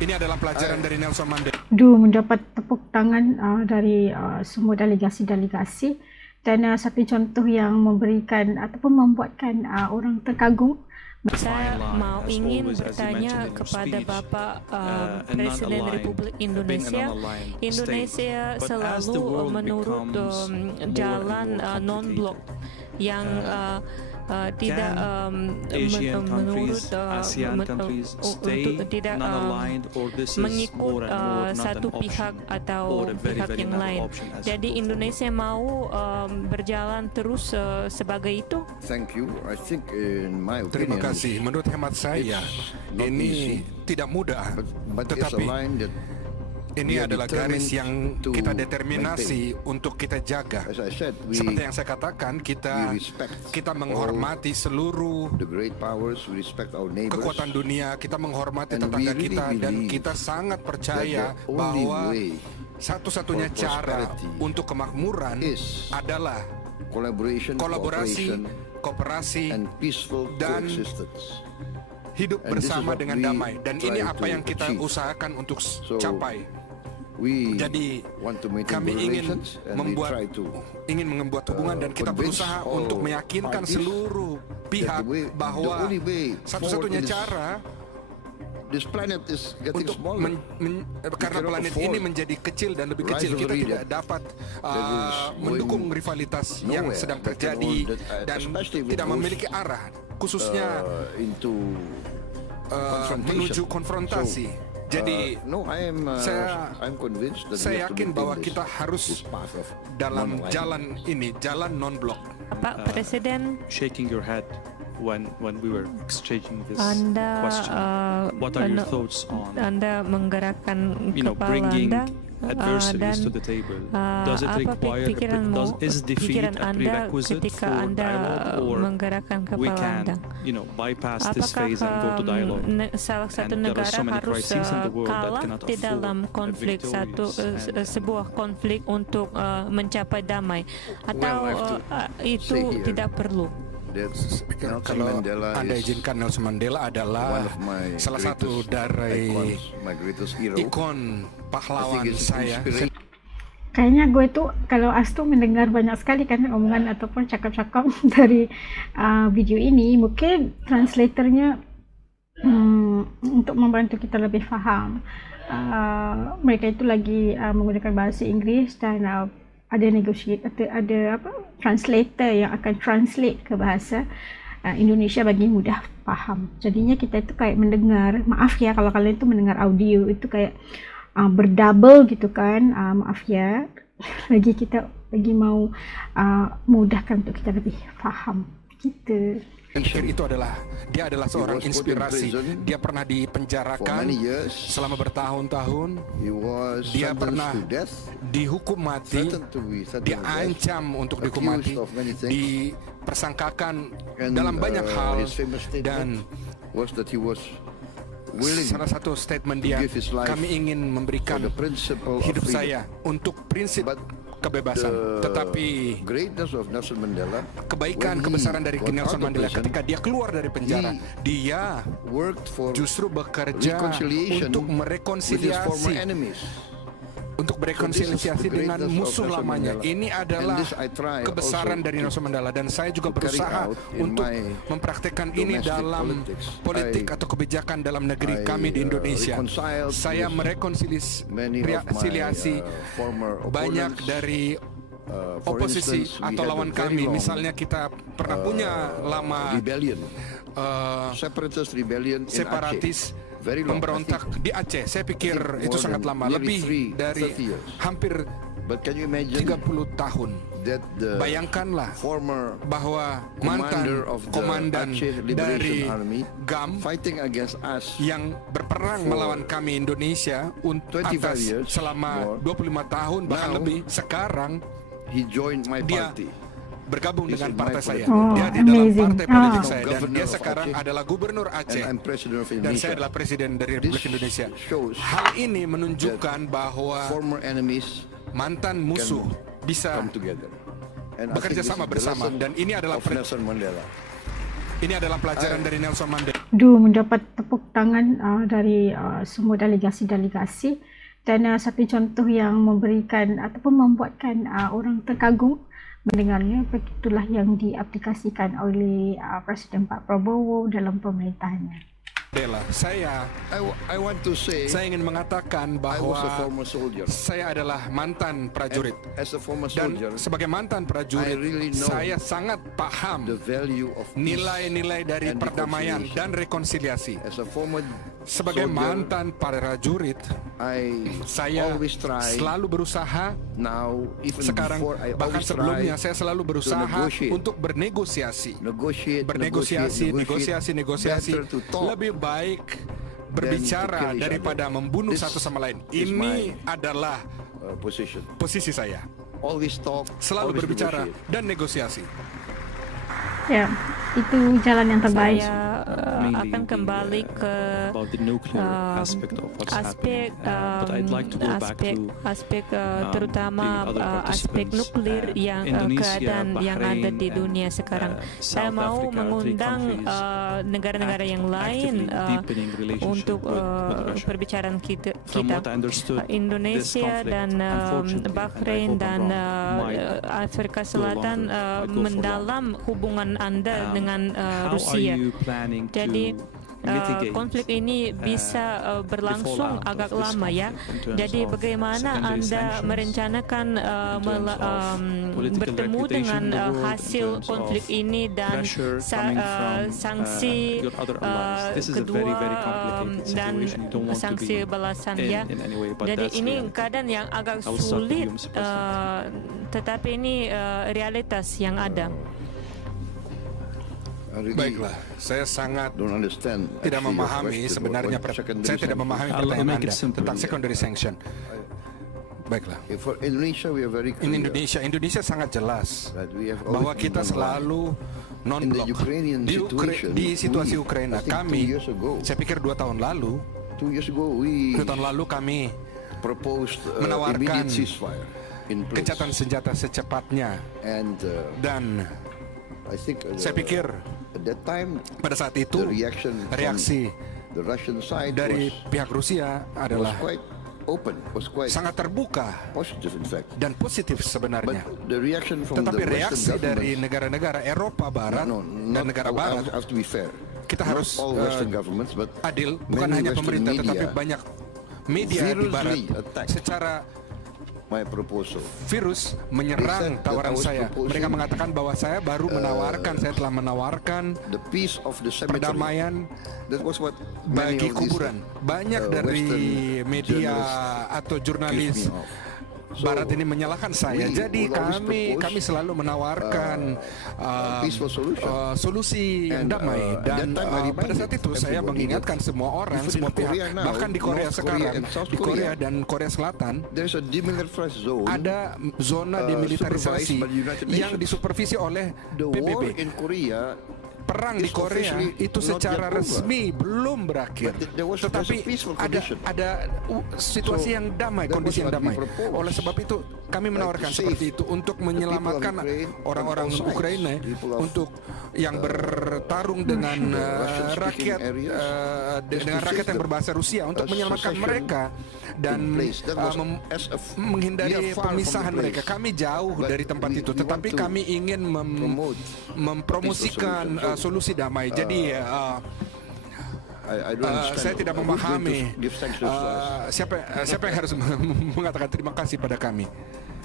Ini adalah pelajaran dari Nelson Mandela. Mendapat tepuk tangan dari semua delegasi-delegasi, dan satu contoh yang memberikan ataupun membuatkan orang terkagum. Saya ingin bertanya kepada Bapak Presiden Republik Indonesia. Indonesia selalu menurut jalan non-blok yang tidak menurut tidak mengikut satu pihak atau pihak yang lain. Jadi Indonesia mau berjalan terus sebagai itu. Terima kasih. Menurut hemat saya, ini tidak mudah, tetapi ini adalah garis yang kita determinasi untuk kita jaga. Seperti yang saya katakan, kita menghormati seluruh kekuatan dunia, kita menghormati tetangga kita, dan kita sangat percaya bahwa satu-satunya cara untuk kemakmuran adalah kolaborasi, kooperasi, dan hidup bersama dengan damai. Dan ini apa yang kita usahakan untuk capai. Jadi kami ingin membuat hubungan, dan kita berusaha untuk meyakinkan seluruh pihak bahwa satunya cara untuk karena planet ini menjadi kecil dan lebih kecil, kita tidak dapat mendukung rivalitas yang sedang terjadi dan tidak memiliki arah, khususnya menuju konfrontasi. Jadi saya yakin bahwa kita harus dalam jalan ini, jalan non-blok. Pak Presiden, shaking your head when we were exchanging this question. What are your thoughts on menggerakkan kepala Anda adversaries to the table? Does it require is defeat a prerequisite for dialogue, or we can bypass this phase and go to dialogue? Salah satu And there are negara so many harus crises in the world that kalah cannot di dalam afford konflik victorious and sebuah konflik untuk mencapai damai, atau itu tidak perlu. Kalau Anda izinkan, Nelson Mandela adalah salah satu dari ikon pahlawan saya. Kayaknya gue tuh kalau Astu mendengar banyak sekali kan omongan ataupun cakap-cakap dari video ini, mungkin translatornya untuk membantu kita lebih faham. Mereka itu lagi menggunakan bahasa Inggris, dan ada translator yang akan translate ke bahasa Indonesia bagi mudah faham. Jadinya kita itu kayak mendengar, maaf ya kalau kalian itu mendengar audio itu kayak berdouble gitu kan, maaf ya. Kita lagi mau mudahkan untuk kita lebih paham gitu. Dia adalah seorang inspirasi. Dia pernah dipenjarakan selama bertahun-tahun. Dia pernah dihukum mati, diancam untuk dihukum mati, dipersangkakan dalam banyak hal, dan salah satu statement dia, kami ingin memberikan hidup saya untuk prinsip kebebasan. Tetapi kebaikan, kebesaran dari Nelson Mandela ketika dia keluar dari penjara, dia justru bekerja untuk berrekonsiliasi dengan musuh lamanya. Ini adalah kebesaran dari Nelson Mandela, dan saya juga berusaha untuk mempraktekkan ini dalam politik atau kebijakan dalam negeri kami di Indonesia. Saya merekonsiliasi banyak dari oposisi atau lawan kami. Misalnya kita pernah punya lama separatis pemberontak di Aceh. Saya pikir itu sangat lama, lebih dari hampir 30 tahun. Bayangkanlah bahwa mantan komandan dari GAM yang berperang melawan kami Indonesia atas selama 25 tahun bahkan lebih, sekarang dia bergabung dengan partai saya. Dia di dalam partai politik saya, dan dia sekarang adalah gubernur Aceh, dan saya adalah presiden dari Republik Indonesia. Hal ini menunjukkan bahwa mantan musuh bisa bekerja sama bersama, dan ini adalah Ini adalah pelajaran dari Nelson Mandela. Mendapat tepuk tangan dari semua delegasi-delegasi, dan satu contoh yang memberikan ataupun membuatkan orang terkagum mendengarnya, begitulah yang diaplikasikan oleh Presiden Pak Prabowo dalam pemerintahannya. Saya ingin mengatakan bahwa saya adalah mantan prajurit, dan sebagai mantan prajurit saya sangat paham nilai-nilai dari perdamaian dan rekonsiliasi. Sebagai mantan prajurit, saya selalu berusaha, sekarang bahkan sebelumnya saya selalu berusaha untuk bernegosiasi. Lebih baik berbicara daripada membunuh satu sama lain. Ini adalah posisi saya. Selalu berbicara dan negosiasi. Ya, itu jalan yang terbaik. Saya akan kembali ke aspek terutama aspek nuklir yang keadaan yang ada di dunia sekarang. Saya mau mengundang negara-negara yang lain untuk perbicaraan kita. Indonesia dan Bahrain dan Afrika Selatan mendalam hubungan Anda dengan Rusia. Jadi konflik ini bisa berlangsung agak lama ya. Jadi bagaimana Anda merencanakan bertemu dengan hasil konflik ini dan sanksi kedua dan sanksi balasan ya. Jadi ini keadaan yang agak sulit, tetapi ini realitas yang ada. Baiklah, saya sangat tidak memahami sebenarnya. Saya tidak memahami pertanyaan Anda tentang secondary sanction. Baiklah, Indonesia sangat jelas bahwa kita selalu non-blok di situasi Ukraina. Saya pikir 2 tahun lalu kami menawarkan gencatan senjata secepatnya, dan saya pikir pada saat itu reaksi dari pihak Rusia adalah sangat terbuka dan positif sebenarnya. Tetapi reaksi dari negara-negara Eropa Barat dan negara Barat, kita harus adil, bukan hanya pemerintah tetapi banyak media di Barat secara virus menyerang tawaran saya. Mereka mengatakan bahwa saya baru menawarkan, saya telah menawarkan perdamaian bagi kuburan. Banyak dari media atau jurnalis Barat ini menyalahkan saya. Jadi kami selalu menawarkan solusi yang damai, dan pada saat itu saya mengingatkan semua orang, semua pihak, bahkan di Korea sekarang, di Korea dan Korea Selatan ada zona demilitarisasi yang disupervisi oleh PBB. Perang di Korea itu secara resmi belum berakhir, tetapi ada situasi yang damai, kondisi yang damai. Oleh sebab itu kami menawarkan seperti itu untuk menyelamatkan orang-orang Ukraina, untuk yang bertarung dengan rakyat yang berbahasa Rusia, untuk menyelamatkan mereka dan menghindari pemisahan mereka. Kami jauh dari tempat itu, tetapi kami ingin mempromosikan solusi damai. Jadi saya tidak memahami siapa yang harus mengatakan terima kasih pada kami.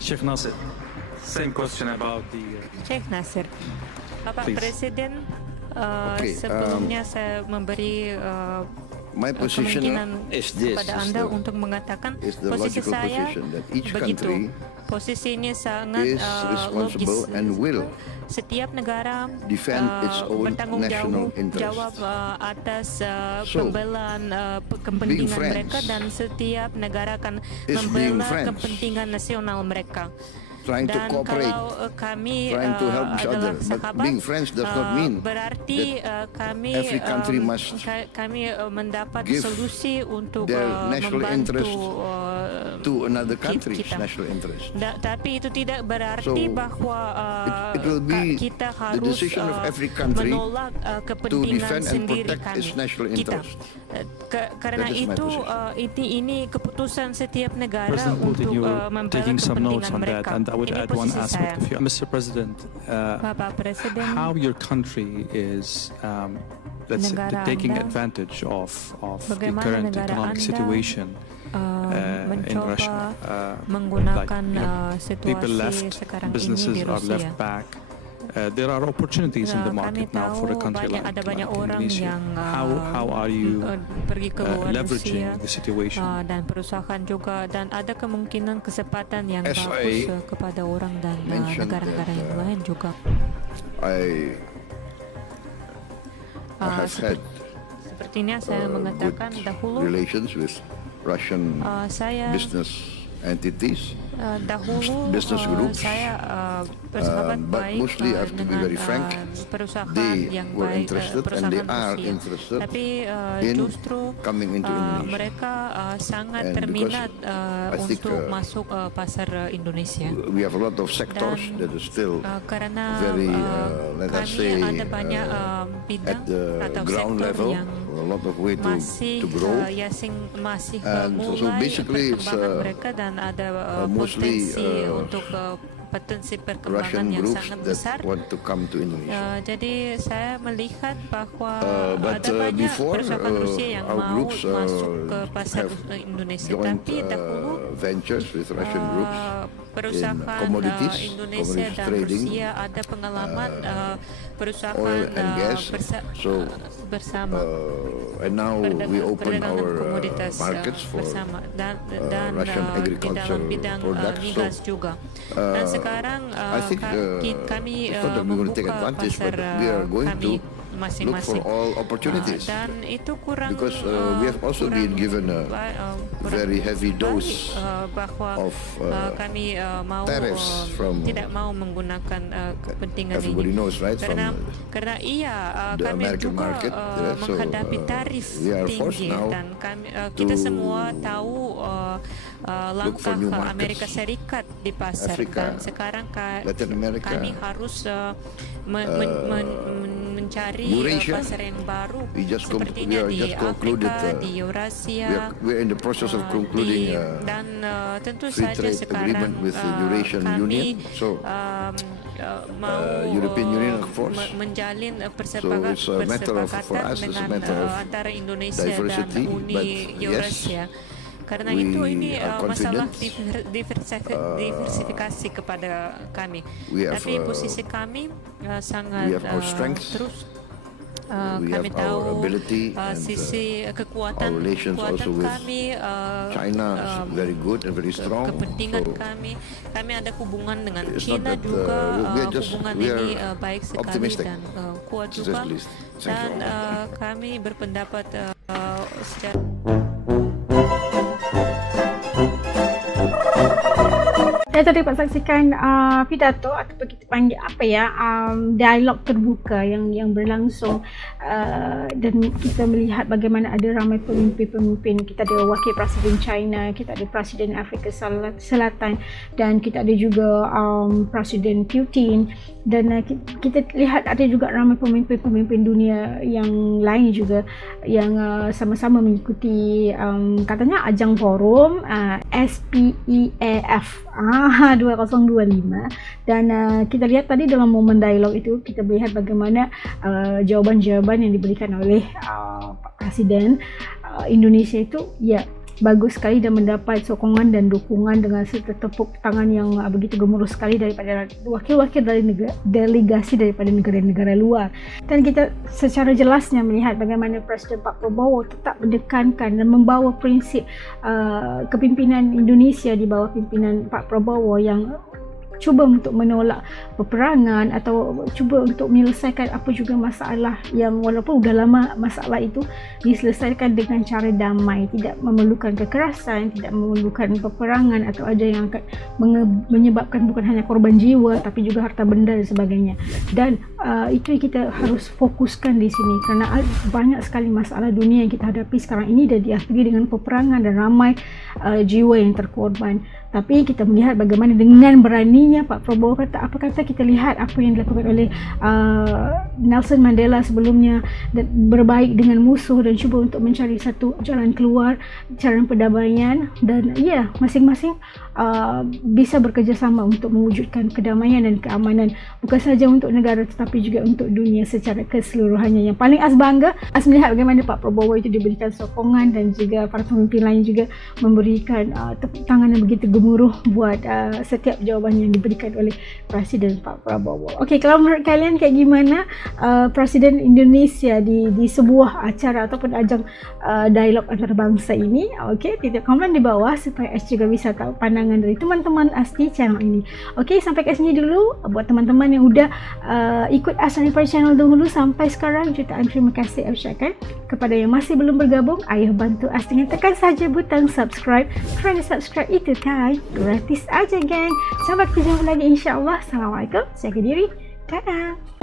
Sheikh Nasir, same question about the Sheikh Nasir, Bapak Presiden, sebelumnya saya memberi kemungkinan kepada Anda untuk mengatakan posisi saya begitu. Posisi ini sangat logis. Setiap negara bertanggung jawab atas pembelaan kepentingan mereka, dan setiap negara akan membela kepentingan nasional mereka. trying to cooperate, trying to help each other. But being friends does not mean that every country must give their national interest to another country's national interest. Tapi itu tidak berarti bahwa it will be kita the harus decision of every country menolak to kepentingan defend and sendiri protect its national kita. interest. Karena That is my itu position. ini keputusan setiap negara President Putin, untuk you were membela taking some notes kepentingan on that, mereka. and I would Ini add one posisi aspect saya. of you, Mr. President. Bapak Presiden, How your country is, let's say, negara taking Anda, advantage of the bagaimana current negara economic Anda, situation in mencoba Russia. menggunakan People situasi left, sekarang businesses ini di are Rusia. left back. There are opportunities in the Kami market now for a tahu country like ada banyak orang Indonesia. yang How are you pergi ke luar leveraging Rusia the situation? dan perusahaan juga, dan ada kemungkinan kesempatan yang As bagus I kepada orang dan mentioned negara-negara that, yang lain juga. I have had Sepertinya saya good mengatakan dahulu relations with Russian saya business entities, dahulu business groups, saya bersahabat but baik mostly I have to be dengan very frank, perusahaan they yang were baik, interested and perusahaan they are Rusia. interested Tapi in justru coming into Indonesia. mereka sangat And terminat I think, untuk masuk pasar Indonesia. We have a lot of sectors Dan, that is still karena very, let us kami say, ada banyak bidang at the atau ground sektor level, yang a lot of way masih to grow. masih And so mulai basically it's, perkembangan mereka, dan ada mostly, potensi untuk potensi perkembangan Russian yang groups sangat that besar. want to come to Indonesia. Jadi saya melihat bahwa But ada banyak before, perusahaan Rusia yang our mau groups masuk ke pasar have Indonesia. joint Tapi dahulu ventures with Russian groups perusahaan commodities, Indonesia commodities dan trading, Rusia ada pengalaman perusahaan oil and gas. So bersama. And now we open perdagangan our komoditas markets for bersama, dan Russian di dalam agricultural bidang products. migas juga. Dan sekarang I think kami it's not that we're going to take membuka advantage, pasar but we are going kami to look for masing-masing. all opportunities. Dan itu kurang Because we have also been given a very heavy dose bahwa of kami mau tariffs from tidak mau menggunakan kepentingan everybody ini. knows, right? Karena From iya the kami American juga market. So, menghadapi tarif we are forced tinggi, now dan kami kita to semua tahu look for langkah new markets. Amerika Serikat di pasar, Africa, dan sekarang Latin America, kami harus mencari Eurasia. pasar yang baru, We just sepertinya we are di just concluded, Afrika, di Eurasia. we're in the process of concluding Dan tentu free saja trade sekarang agreement with the Eurasian kami Union. So mau European Union, of course. menjalin So it's a matter of, for us, it's a dengan matter of antara Indonesia diversity, dan Uni but Eurasia. Karena we itu ini are masalah confident. diversifikasi kepada kami. We have, Tapi posisi kami sangat we have our strengths. terus. We Kami have our tahu ability and sisi kekuatan our relations also with kami, China is very good and very strong. kepentingan So kami ada hubungan dengan it's China not that, juga, hubungan we ini are baik sekali optimistic, dan kuat to say juga, the least. Thank dan you. kami berpendapat secara Saya tadi dapat saksikan pidato atau kita panggil apa ya, dialog terbuka yang berlangsung, dan kita melihat bagaimana ada ramai pemimpin-pemimpin. Kita ada wakil presiden China, kita ada presiden Afrika Selatan, dan kita ada juga presiden Putin, dan kita lihat ada juga ramai pemimpin-pemimpin dunia yang lain juga yang sama-sama mengikuti katanya ajang forum SPEAF 2025, dan kita lihat tadi dalam momen dialog itu kita melihat bagaimana jawaban-jawaban yang diberikan oleh Pak Presiden Indonesia itu ya bagus sekali dan mendapat sokongan dan dukungan dengan serta tepuk tangan yang begitu gemuruh sekali daripada wakil-wakil dari delegasi daripada negara-negara luar. Dan kita secara jelasnya melihat bagaimana Presiden Pak Prabowo tetap menekankan dan membawa prinsip kepimpinan Indonesia di bawah pimpinan Pak Prabowo yang cuba untuk menolak peperangan atau cuba untuk menyelesaikan apa juga masalah yang walaupun sudah lama masalah itu diselesaikan dengan cara damai, tidak memerlukan kekerasan, tidak memerlukan peperangan atau ada yang akan menyebabkan bukan hanya korban jiwa tapi juga harta benda dan sebagainya. Dan itu yang kita harus fokuskan di sini, kerana banyak sekali masalah dunia yang kita hadapi sekarang ini dan diakhiri dengan peperangan dan ramai jiwa yang terkorban. Tapi kita melihat bagaimana dengan beraninya Pak Prabowo kata apa kata, kita lihat apa yang dilakukan oleh Nelson Mandela sebelumnya, dan berbaik dengan musuh dan cuba untuk mencari satu jalan keluar, jalan perdamaian, dan ya masing-masing bisa bekerjasama untuk mewujudkan kedamaian dan keamanan bukan sahaja untuk negara tetapi juga untuk dunia secara keseluruhannya. Yang paling bangga melihat bagaimana Pak Prabowo itu diberikan sokongan dan juga para pemimpin lain juga memberikan tepuk tangan yang begitu gemuruh buat setiap jawapan yang diberikan oleh Presiden Pak Prabowo. Okey, kalau menurut kalian kayak gimana Presiden Indonesia di sebuah acara ataupun ajang dialog antarabangsa ini? Okey, titip komen di bawah supaya Ash juga bisa tahu pandangan dari teman-teman Ash di channel ini. Okey, sampai kat sini dulu. Buat teman-teman yang udah ikut Ash daripada channel dahulu sampai sekarang, jutaan terima kasih Ash ucapkan. Kepada yang masih belum bergabung, ayo bantu Ash dengan tekan saja butang subscribe, kerana subscribe itu kan gratis aja geng. Sampai berjumpa lagi insyaAllah. Assalamualaikum, jaga diri, dadah.